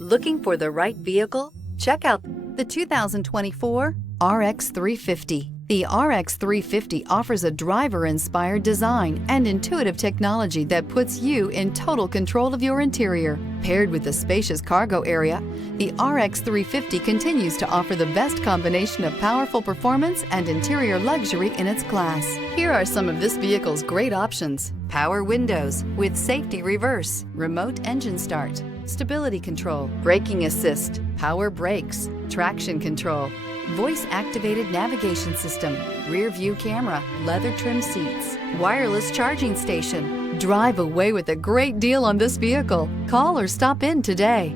Looking for the right vehicle? Check out the 2024 RX 350. The RX 350 offers a driver-inspired design and intuitive technology that puts you in total control of your interior. Paired with a spacious cargo area, the RX 350 continues to offer the best combination of powerful performance and interior luxury in its class. Here are some of this vehicle's great options: power windows with safety reverse, remote engine start, stability control, braking assist, power brakes, traction control, voice-activated navigation system, rear view camera, leather trim seats, wireless charging station. Drive away with a great deal on this vehicle. Call or stop in today.